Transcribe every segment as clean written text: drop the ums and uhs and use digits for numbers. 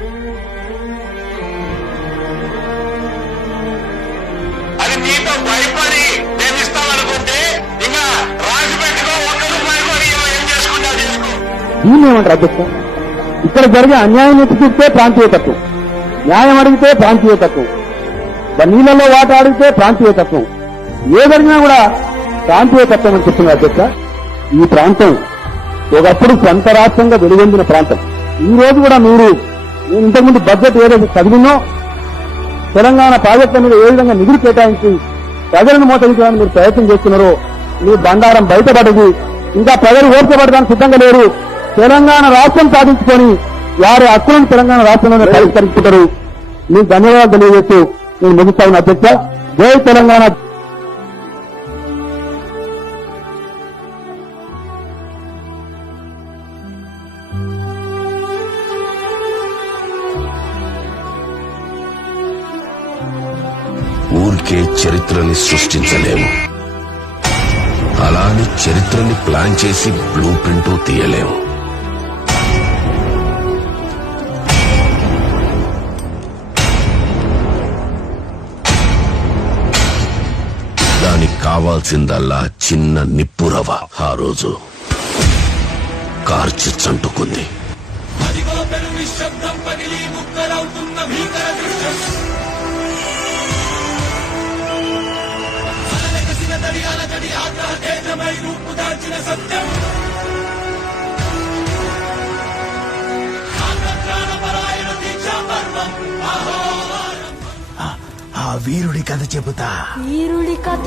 అది మీతో భయపడి మేము ఇస్తామనుకుంటే ఇంకా రాసి పెట్టుకో, ఒక్క రూపాయి కూడా ఏం చేసుకుంటా చేసుకో. దీన్ని ఏమంటారు అధ్యక్ష? ఇక్కడ జరిగే అన్యాయం ఎత్తిస్తే ప్రాంతీయతత్వం, న్యాయం అడిగితే ప్రాంతీయతత్వం, నీళ్లలో వాట అడిగితే ప్రాంతీయతత్వం, ఏ జరిగినా కూడా ప్రాంతీయతత్వం అని చెప్తున్నారు అధ్యక్ష. ఈ ప్రాంతం ఒకప్పుడు సొంత రాష్ట్రంగా వెలుగొందిన ప్రాంతం. ఈ రోజు కూడా నేను ఇంతకుముందు బడ్జెట్ ఏదైతే చదివినో తెలంగాణ ప్రాజెక్టుల మీద ఏ విధంగా నిధులు కేటాయించి ప్రజలను మోసగించడానికి మీరు ప్రయత్నం చేస్తున్నారో మీ బండారం బయటపడదు. ఇంకా ప్రజలు ఓర్చబడడానికి సిద్ధంగా లేరు. తెలంగాణ రాష్ట్రం సాధించుకొని వారి హక్కులను తెలంగాణ రాష్ట్రంలోనే పరిష్కరించుకుంటారు. మీకు ధన్యవాదాలు తెలియజేస్తూ నేను ముగిస్తా ఉన్న అధ్యక్ష. జై తెలంగాణ. ఊరికే చరిత్రని సృష్టించలేము, అలాని చరిత్రని ప్లాన్ చేసి బ్లూ ప్రింట్ తీయలేము. దానికి కావాల్సిందల్లా చిన్న నిప్పురవ. ఆ రోజు కార్చి చంటుకుంది. ఆ వీరుడి కథ చెబుతా. వీరుడి కథ.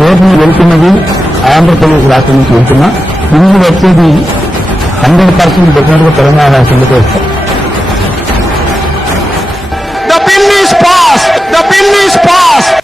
నేను వెళ్తున్నది ఆంధ్రప్రదేశ్ రాష్ట్రం నుంచి వెళ్తున్నా. తిరిగి వచ్చేది 100% డెఫినెట్ గా తెలంగాణ రాష్ట్రంలోకి వస్తాం. The bill is passed. The bill is passed.